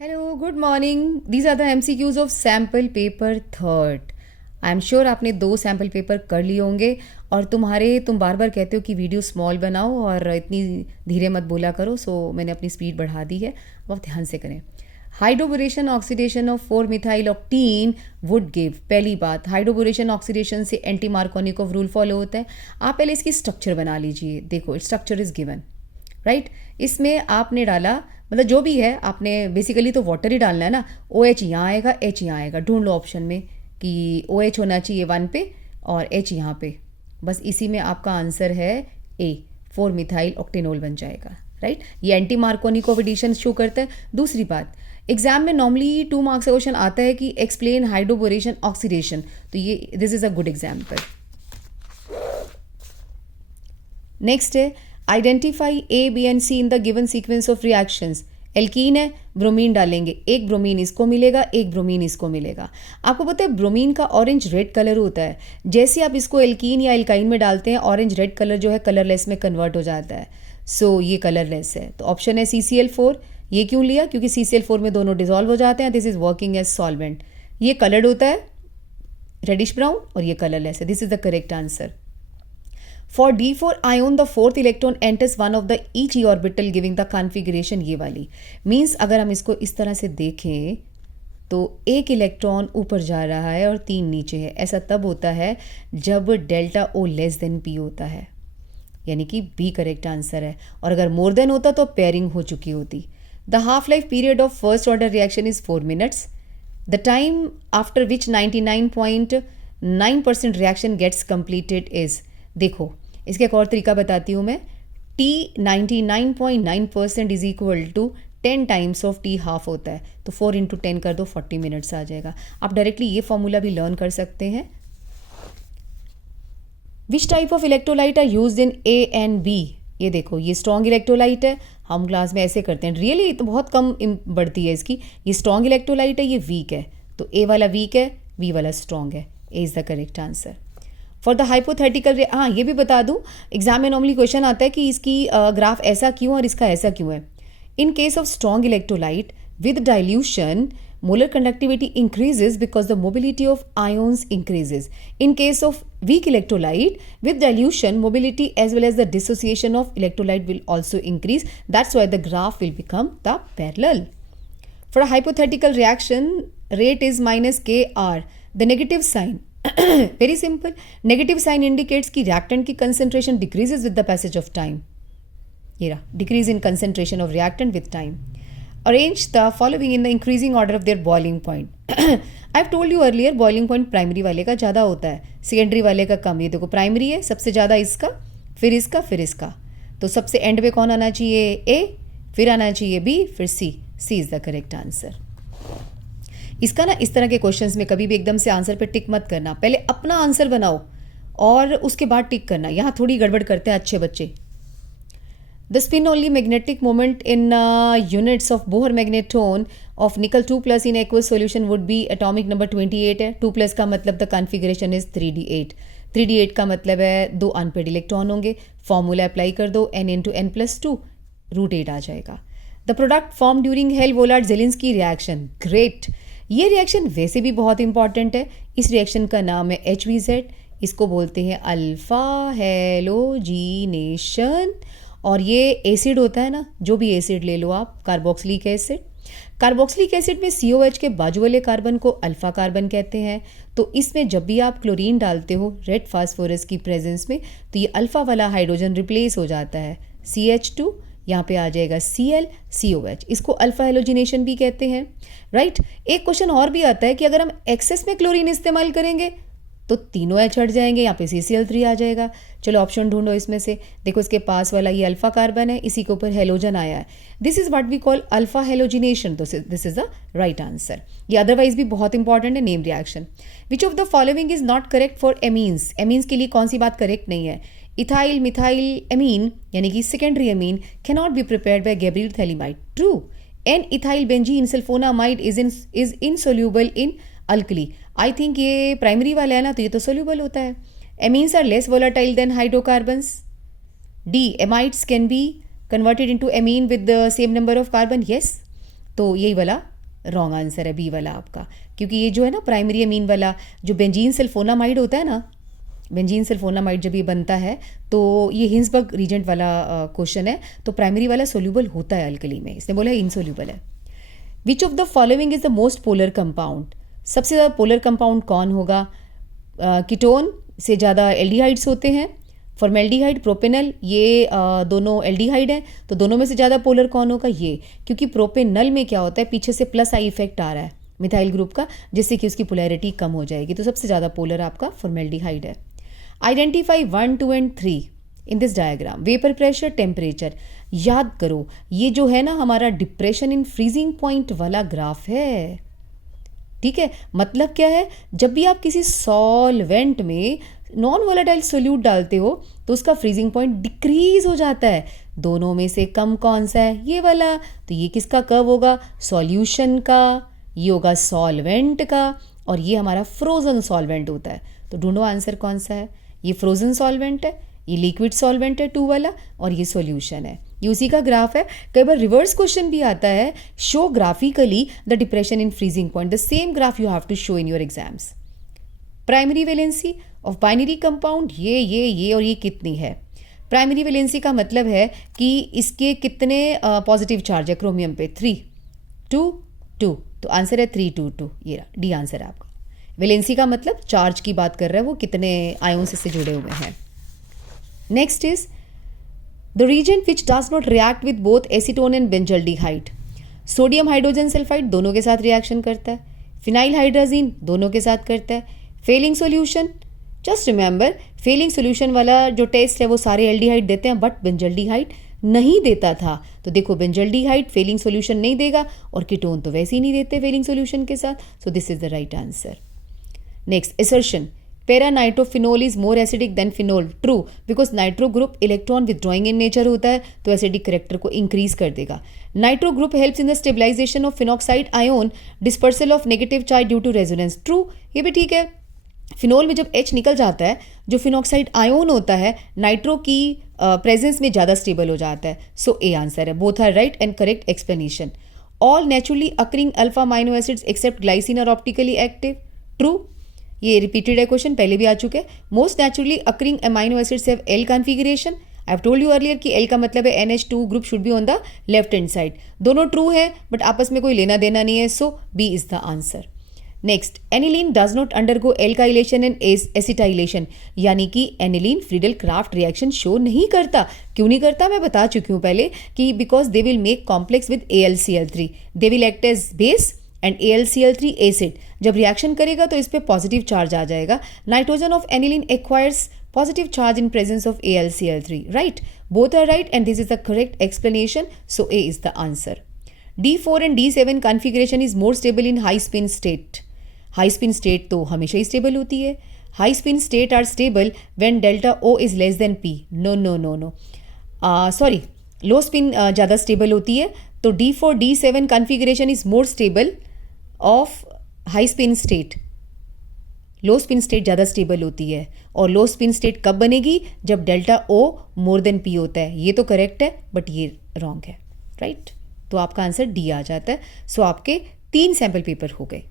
Hello good morning. These are the MCQs of sample paper third. I am sure आपने 2 sample paper कर लिए होंगे और तुम बार बार कहते हो कि वीडियो स्मॉल बनाओ और इतनी धीरे मत बोला करो, सो मैंने अपनी स्पीड बढ़ा दी है। अब आप ध्यान से करें। Hydroboration oxidation of 4 methyl octane would give. पहली बात, हाइड्रोबोरेशन ऑक्सीडेशन से एंटी मार्कोनिकोव रूल फॉलो होता है। आप पहले इसकी स्ट्रक्चर बना लीजिए। देखो, स्ट्रक्चर इज गिवन, राइट। इसमें आपने डाला, मतलब जो भी है आपने बेसिकली तो वाटर ही डालना है ना। OH यहाँ आएगा, H यहाँ आएगा। ढूंढ लो ऑप्शन में कि OH होना चाहिए 1 पे और H यहाँ पे। बस इसी में आपका आंसर है A, 4 मिथाइल ऑक्टेनॉल बन जाएगा, राइट। ये एंटी मार्कोनिकोव एडिशन शो करता है। दूसरी बात, एग्जाम में नॉर्मली 2 मार्क्स का क्वेश्चन आता है कि एक्सप्लेन हाइड्रोबोरेशन ऑक्सीडेशन, तो ये this is a good example. Next है identify A, B and C in the given sequence of reactions. Alkene है, ब्रोमीन डालेंगे, एक ब्रोमीन इसको मिलेगा, एक ब्रोमीन इसको मिलेगा। आपको पता है ब्रोमीन का ऑरेंज रेड कलर होता है। जैसे आप इसको एल्कीन या एल्काइन में डालते हैं, ऑरेंज रेड कलर जो है कलरलेस में कन्वर्ट हो जाता है। सो ये कलरलेस है, तो ऑप्शन है CCl4। ये क्यों लिया? क्योंकि CCl4 में दोनों डिजॉल्व हो जाते हैं। This is working as solvent. ये कलर्ड होता है रेडिश ब्राउन और ये कलरलेस है। This is the correct answer. For D4 ion, the fourth electron enters one of the each e orbital giving the configuration ये वाली। मीन्स अगर हम इसको इस तरह से देखें तो एक इलेक्ट्रॉन ऊपर जा रहा है और 3 नीचे है। ऐसा तब होता है जब delta O less than P होता है, यानी कि B करेक्ट आंसर है। और अगर मोर देन होता तो पेयरिंग हो चुकी होती। The half life period of first order reaction is 4 minutes. The time after which 99.9% reaction gets completed is. देखो, इसका एक और तरीका बताती हूँ मैं। T 99.9% is equal to 10 times of T half होता है, तो 4 इंटू 10 कर दो, 40 मिनट्स आ जाएगा। आप डायरेक्टली ये फॉर्मूला भी लर्न कर सकते हैं। Which type of electrolyte are use in A and B। ये देखो, ये स्ट्रॉन्ग इलेक्ट्रोलाइट है। हम क्लास में ऐसे करते हैं, रियली तो बहुत कम बढ़ती है इसकी। ये स्ट्रॉन्ग इलेक्ट्रोलाइट है, ये वीक है, तो A वाला वीक है, B वाला स्ट्रॉन्ग है। A is the correct answer. For the hypothetical, हाँ ये भी बता दूँ, एग्जाम में नॉर्मली क्वेश्चन आता है कि इसकी ग्राफ ऐसा क्यों और इसका ऐसा क्यों है। In case of strong electrolyte with dilution, molar conductivity increases because the mobility of ions increases. In case of weak electrolyte with dilution, mobility as well as the dissociation of electrolyte will also increase. That's why the graph will become the parallel. For a hypothetical reaction, rate is minus Kr. The negative sign, very simple. Negative sign indicates कि reactant की concentration decreases with the passage of time. ये रहा, decrease in concentration of reactant with time. Arrange the following in the increasing order of their boiling point. I've told you earlier, boiling point primary वाले का ज़्यादा होता है, secondary वाले का कम। ये देखो, प्राइमरी है सबसे ज़्यादा इसका, फिर इसका, फिर इसका। तो सबसे एंड पे कौन आना चाहिए? A, फिर आना चाहिए B, फिर C। C is the correct answer. इसका ना इस तरह के क्वेश्चंस में कभी भी एकदम से आंसर पे टिक मत करना, पहले अपना आंसर बनाओ और उसके बाद टिक करना। यहाँ थोड़ी गड़बड़ करते हैं अच्छे बच्चे। The spin only magnetic moment in units of Bohr magnetron of nickel 2+ in aqueous solution would be atomic number 28 है। 2+ का मतलब the configuration is 3d8। 3d8 का मतलब है 2 अनपेड इलेक्ट्रॉन होंगे। फॉर्मूला अप्लाई कर दो, n इंटू n प्लस 2 √8 आ जाएगा। The product form during Hell Volhard Zelinsky reaction. Great, ये रिएक्शन वैसे भी बहुत इंपॉर्टेंट है। इस रिएक्शन का नाम है HVZ। इसको बोलते हैं अल्फा हेलोजिनेशन। और ये एसिड होता है ना, जो भी एसिड ले लो आप, कार्बोक्सिलिक एसिड। कार्बोक्सिलिक एसिड में COH के बाजू वाले कार्बन को अल्फा कार्बन कहते हैं। तो इसमें जब भी आप क्लोरीन डालते हो रेड फास्फोरस की प्रेजेंस में, तो ये अल्फा वाला हाइड्रोजन रिप्लेस हो जाता है, CH2, यहाँ पे आ जाएगा ClCOH। इसको अल्फा हेलोजिनेशन भी कहते हैं, राइट। एक क्वेश्चन और भी आता है कि अगर हम एक्सेस में क्लोरीन इस्तेमाल करेंगे तो तीनों H हट जाएंगे, यहाँ पे CCl3 आ जाएगा। चलो ऑप्शन ढूंढो इसमें से। देखो, इसके पास वाला ये अल्फा कार्बन है, इसी के ऊपर हेलोजन आया है। This is what we call alpha halogenation. This is the right answer. ये अदरवाइज भी बहुत इंपॉर्टेंट है, name reaction. Which of the following is not correct for amines. Amines के लिए कौन सी बात करेक्ट नहीं है? इथाइल मिथाइल एमीन यानी कि secondary amine can not be prepared by Gabriel phthalimide. True. N ethyl benzene sulphonamide is insoluble in alkali. I think ये primary वाला है ना, तो ये तो सोल्यूबल होता है। Amines are less volatile than hydrocarbons. D, amides can be converted into amine with the same number of carbon? Yes. तो यही वाला रॉन्ग आंसर है, बी वाला आपका, क्योंकि ये जो है ना प्राइमरी अमीन वाला जो बेंजीन सल्फोनामाइड होता है ना, बेंजीन सल्फोनामाइड जब ये बनता है तो ये हिंसबर्ग रीजेंट वाला क्वेश्चन है, तो प्राइमरी वाला सोल्यूबल होता है अल्कली में, इसने बोला इनसोल्यूबल है। विच of the following is the most polar compound, सबसे ज़्यादा पोलर कंपाउंड कौन होगा? कीटोन से ज़्यादा एल्डिहाइड्स होते हैं, फॉर्मेल्डिहाइड, प्रोपेनल, ये दोनों एल्डिहाइड हैं, तो दोनों में से ज़्यादा पोलर कौन होगा? ये, क्योंकि प्रोपेनल में क्या होता है, पीछे से प्लस आई इफेक्ट आ रहा है मिथाइल ग्रुप का, जिससे कि उसकी पोलैरिटी कम हो जाएगी, तो सबसे ज़्यादा पोलर आपका फॉर्मेल्डिहाइड है। Identify 1, 2 and 3 in this diagram. Vapour pressure, temperature, याद करो ये जो है ना हमारा डिप्रेशन इन फ्रीजिंग पॉइंट वाला ग्राफ है, ठीक है। मतलब क्या है, जब भी आप किसी सॉल्वेंट में नॉन वोलेटाइल सोल्यूट डालते हो तो उसका फ्रीजिंग पॉइंट डिक्रीज हो जाता है। दोनों में से कम कौन सा है? ये वाला। तो ये किसका कर्व होगा? सॉल्यूशन का। ये होगा सॉल्वेंट का, और ये हमारा फ्रोजन सॉल्वेंट होता है। तो ढूंढो आंसर कौन सा है। ये फ्रोजन सॉल्वेंट है, ये लिक्विड सॉल्वेंट है 2 वाला, और ये सॉल्यूशन है। ये उसी का ग्राफ है। कई बार रिवर्स क्वेश्चन भी आता है, show graphically the depression in freezing point. The same graph you have to show in your exams. Primary valency of binary compound, ये और ये कितनी है? प्राइमरी वैलेंसी का मतलब है कि इसके कितने पॉजिटिव चार्ज है क्रोमियम पे? 3, 2, 2, तो आंसर है 3, 2, 2। ये डी आंसर है आपका। वैलेंसी का मतलब चार्ज की बात कर रहा है, वो कितने आयोन्स इससे जुड़े हुए हैं। Next is the reagent which does not react with both acetone and benzaldehyde. Sodium hydrogen sulphide दोनों के साथ रिएक्शन करता है, फिनाइल हाइड्राजीन दोनों के साथ करता है। Fehling solution, just remember Fehling solution वाला जो टेस्ट है वो सारे एल्डिहाइड देते हैं, बट बेंजल्डिहाइड नहीं देता था। तो देखो बेंजल्डिहाइड फेलिंग सोल्यूशन नहीं देगा, और कीटोन तो वैसे ही नहीं देते फेलिंग सोल्यूशन के साथ। So this is the right answer. Next assertion, paranitrophenol is more acidic than phenol. True, because nitro group electron withdrawing in nature होता है, तो एसिडिक करेक्टर को इंक्रीज कर देगा। Nitro group helps in the stabilization of phenoxide ion, dispersal of negative charge due to resonance. True, ये भी ठीक है। फिनोल में जब H निकल जाता है, जो फिनॉक्साइड आयोन होता है नाइट्रो की प्रेजेंस में ज़्यादा स्टेबल हो जाता है। सो ए आंसर है। Both are right and correct explanation. All naturally occurring alpha amino acids except glycine are optically active. True, ये रिपीटेड है क्वेश्चन, पहले भी आ चुके हैं। Most naturally occurring amino acids have L configuration. I have told you earlier कि L का मतलब है NH2 group should be on the left hand side. दोनों ट्रू है, बट आपस में कोई लेना देना नहीं है, so B is the answer. Next, aniline does not undergo alkylation and acetylation, यानी कि aniline Friedel Crafts reaction show नहीं करता। क्यों नहीं करता? मैं बता चुकी हूँ पहले कि because they will make complex with AlCl3, they will act as base and AlCl3 acid. जब रिएक्शन करेगा तो इस पर पॉजिटिव चार्ज आ जाएगा। Nitrogen of aniline acquires positive charge in presence of AlCl3, right? Both are right and this is the correct explanation, so A is the answer. D4 and D7 configuration is more stable in high spin state. High spin state तो हमेशा ही stable होती है। High spin state are stable when delta O is less than P. No. Sorry, low spin ज़्यादा stable होती है, तो D4 D7 configuration is more stable of high spin state. Low spin state ज़्यादा stable होती है, और लो spin state कब बनेगी? जब delta O more than P होता है। ये तो करेक्ट है, बट ये रॉन्ग है, राइट? तो आपका आंसर डी आ जाता है। सो आपके 3 सैम्पल पेपर हो गए।